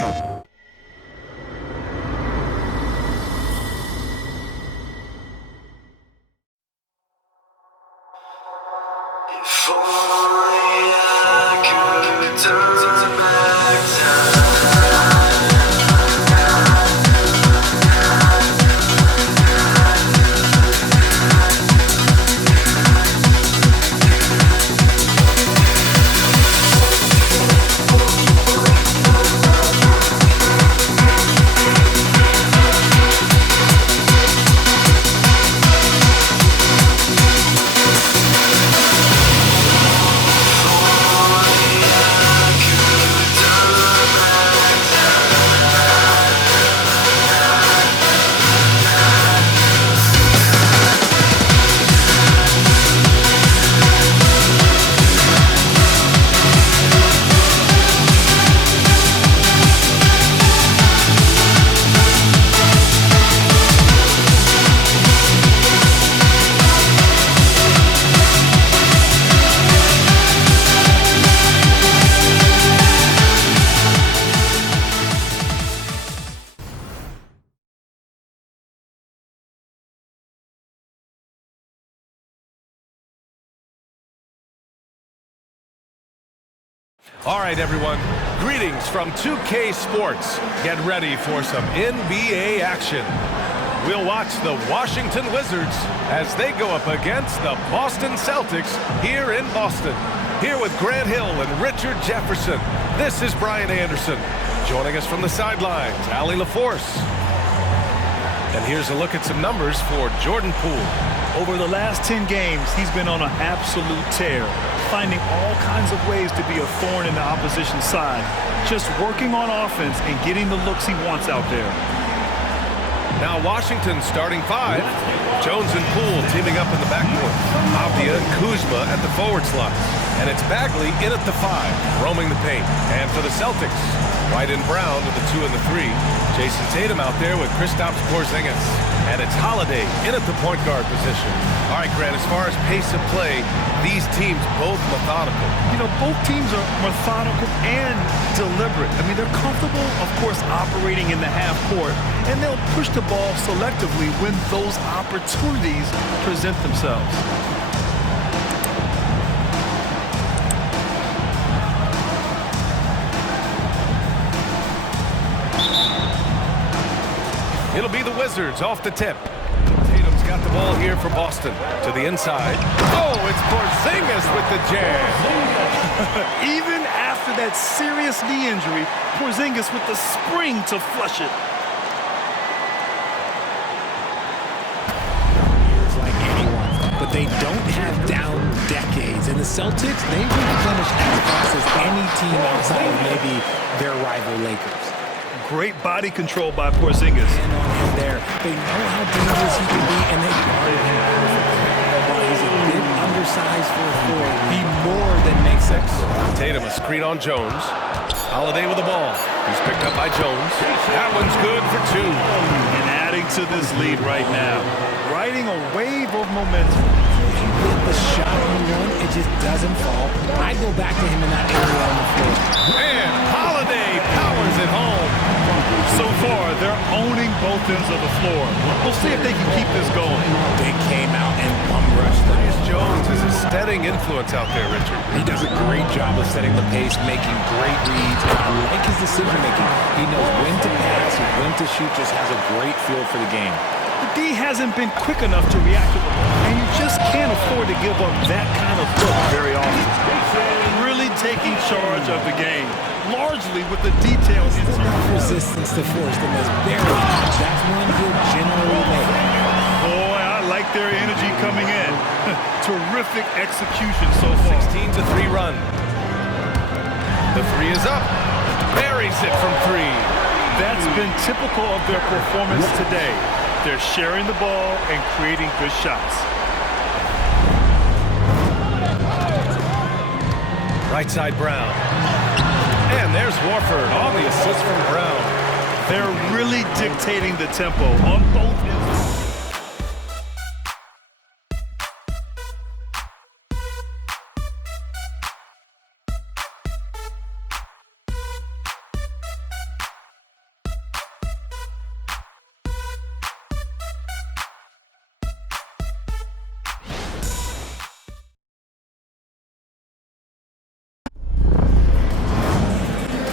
If only I could turn back time. All right, everyone. Greetings from 2K Sports. Get ready for some NBA action. We'll watch the Washington Wizards as they go up against the Boston Celtics here in Boston. Here with Grant Hill and Richard Jefferson, this is Brian Anderson. Joining us from the sidelines, Allie LaForce. And here's a look at some numbers for Jordan Poole. Over the last 10 games, he's been on an absolute tear, finding all kinds of ways to be a thorn in the opposition's side, just working on offense and getting the looks he wants out there. Now Washington starting five. Jones and Poole teaming up in the backcourt. Avdia and Kuzma at the forward slot. And it's Bagley in at the 5, roaming the paint. And for the Celtics, White and Brown to the 2 and the 3. Jason Tatum out there with Kristaps Porzingis. And it's Holiday in at the point guard position. All right, Grant, as far as pace of play, these teams both methodical. You know, both teams are methodical and deliberate. I mean, they're comfortable, of course, operating in the half court, and they'll push the ball selectively when those opportunities present themselves. It'll be the Wizards off the tip. Tatum's got the ball here for Boston. To the inside. Oh, it's Porzingis with the jam. Even after that serious knee injury, Porzingis with the spring to flush it. Like anyone, but they don't have down decades. And the Celtics, they replenish as fast as any team outside of maybe their rival Lakers. Great body control by Porzingis. And on him there, they know how dangerous he can be, and they guarded him perfectly. While he's a bit undersized for a forward, he more than makes sense. Tatum a screen on Jones. Holiday with the ball. He's picked up by Jones. That one's good for 2. And adding to this lead right now. Riding a wave of momentum. If you get the shot you want, it just doesn't fall. I go back to him in that area on the floor. And Holiday powers it home. So far, they're owning both ends of the floor. We'll see if they can keep this going. They came out and bum-rushed them. Jones is a steadying influence out there, Richard. He does a great job of setting the pace, making great reads. I like his decision-making. He knows when to pass and when to shoot, just has a great feel for the game. The D hasn't been quick enough to react to the ball, and you just can't afford to give up that kind of look very often. Really taking charge of the game, largely with the details. Enough resistance to force them as barely. That's one he'll generally make. Boy, I like their energy coming in. Terrific execution so far. 16-3 run. The 3 is up. Buries it from 3. That's been typical of their performance today. They're sharing the ball and creating good shots. Right side Brown. And there's Warford on the assist from Brown. They're really dictating the tempo on both ends.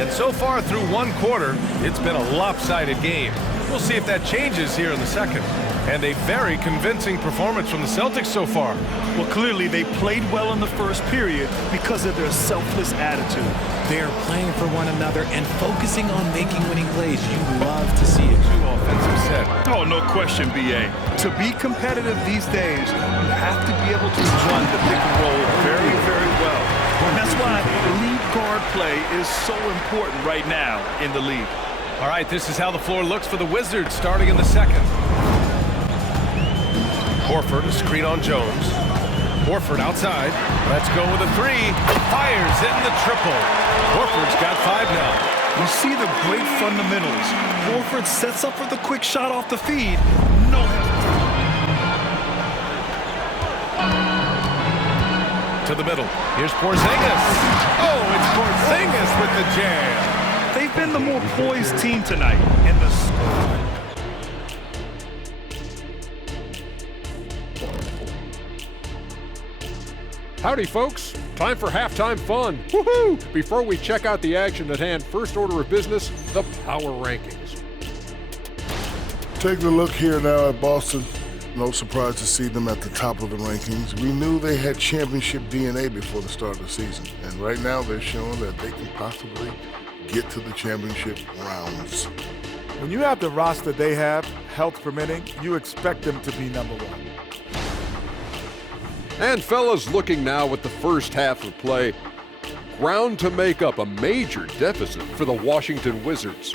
And so far through one quarter, it's been a lopsided game. We'll see if that changes here in the second. And a very convincing performance from the Celtics so far. Well, clearly they played well in the first period because of their selfless attitude. They're playing for one another and focusing on making winning plays. You love to see it. Two offensive set. Oh, no question, B.A. To be competitive these days, you have to be able to run the pick and roll very, very well. And that's why lead guard play is so important right now in the league. All right, this is how the floor looks for the Wizards starting in the second. Horford, a screen on Jones. Horford outside. Let's go with a three. Fires in the triple. Horford's got 5 now. You see the great fundamentals. Horford sets up for the quick shot off the feed. No. To the middle. Here's Porzingis. Oh, it's Porzingis with the jam. They've been the more poised team tonight. And the Howdy, folks. Time for halftime fun. Woohoo! Before we check out the action at hand, first order of business, the power rankings. Taking a look here now at Boston. No surprise to see them at the top of the rankings. We knew they had championship DNA before the start of the season. And right now they're showing that they can possibly get to the championship rounds. When you have the roster they have, health permitting, you expect them to be number one. And fellas, looking now at the first half of play, ground to make up a major deficit for the Washington Wizards.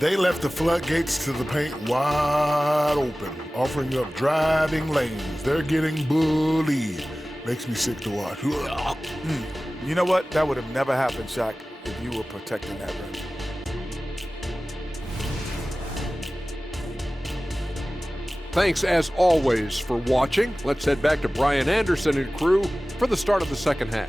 They left the floodgates to the paint wide open, offering up driving lanes. They're getting bullied. Makes me sick to watch. You know what? That would have never happened, Shaq, if you were protecting that rim. Thanks, as always, for watching. Let's head back to Brian Anderson and crew for the start of the second half.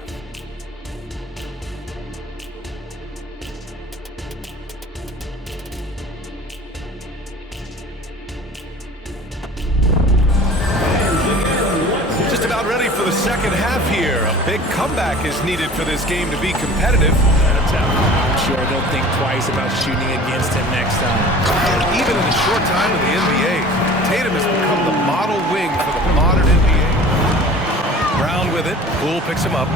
Just about ready for the second half here. A big comeback is needed for this game to be competitive. I'm sure they'll think twice about shooting against him next time. Even in a short time in the NBA, Tatum has become the model wing for the modern NBA. Brown with it. Poole picks him up.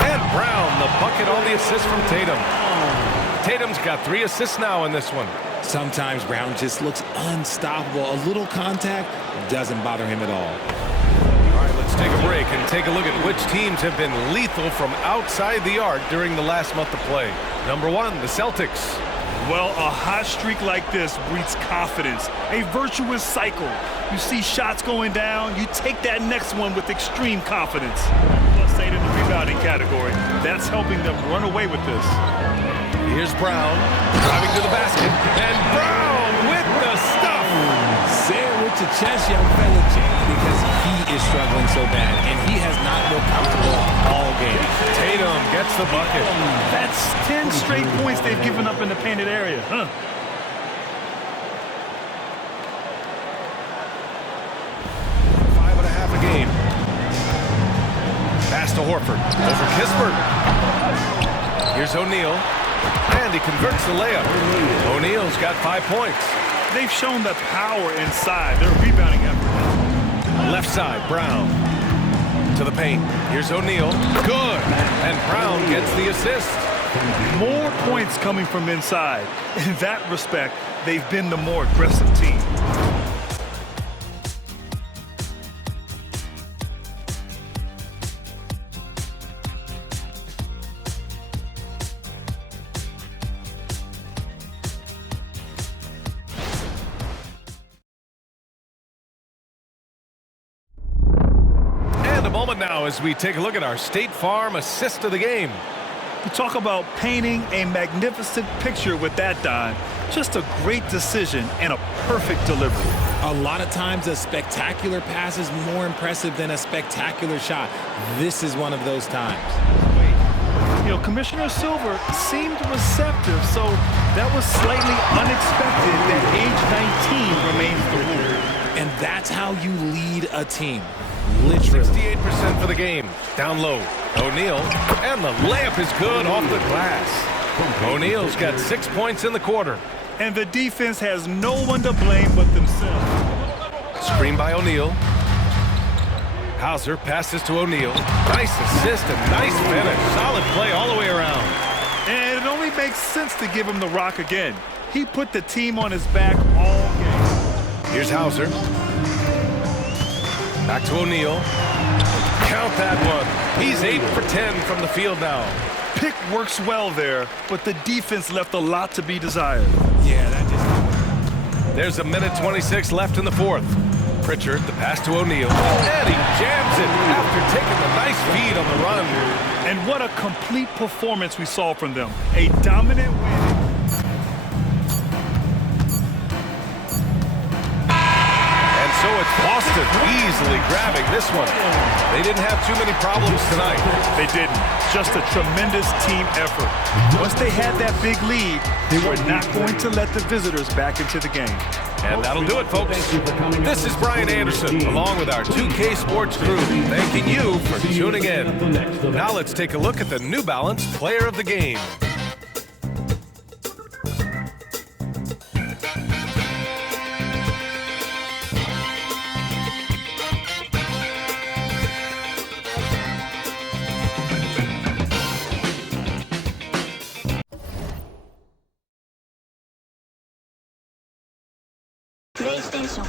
And Brown, the bucket on the assist from Tatum. Tatum's got 3 assists now in this one. Sometimes Brown just looks unstoppable. A little contact doesn't bother him at all. All right, let's take a break and take a look at which teams have been lethal from outside the arc during the last month of play. Number 1, the Celtics. Well, a hot streak like this breeds confidence, a virtuous cycle. You see shots going down, you take that next one with extreme confidence. Plus 8 in the rebounding category. That's helping them run away with this. Here's Brown, driving to the basket, and Brown with the stuff! Say it with your chest, young fella, because he is struggling so bad, and he has not looked comfortable all game. Tatum gets the bucket. That's 10 straight points they've given up in the painted area, huh? Five and a half a game. Pass to Horford, over Kispert. Here's O'Neal, and he converts the layup. O'Neal's got 5 points. They've shown the power inside their rebounding effort. Left side, Brown. To the paint. Here's O'Neal. Good. And Brown gets the assist. More points coming from inside. In that respect, they've been the more aggressive team. Moment now as we take a look at our State Farm assist of the game. You talk about painting a magnificent picture with that, Don. Just a great decision and a perfect delivery. A lot of times a spectacular pass is more impressive than a spectacular shot. This is one of those times. You know, Commissioner Silver seemed receptive, so that was slightly unexpected that age 19 remains the rule. And that's how you lead a team. Literally. 68% for the game. Down low. O'Neal. And the layup is good off the glass. O'Neal's got 6 points in the quarter. And the defense has no one to blame but themselves. Screen by O'Neal. Hauser passes to O'Neal. Nice assist and nice finish. Solid play all the way around. And it only makes sense to give him the rock again. He put the team on his back all game. Here's Hauser. Back to O'Neal. Count that one. He's 8 for 10 from the field now. Pick works well there, but the defense left a lot to be desired. Yeah, that just... There's a minute 26 left in the fourth. Pritchard, the pass to O'Neal. And he jams it after taking the nice feed on the run. And what a complete performance we saw from them. A dominant win. And so it's Boston easily grabbing this one. They didn't have too many problems tonight. They didn't. Just a tremendous team effort. Once they had that big lead, they were not going to let the visitors back into the game. And that'll do it, folks. This is Brian Anderson, along with our 2K Sports crew, thanking you for tuning in. Now let's take a look at the New Balance Player of the Game. PlayStation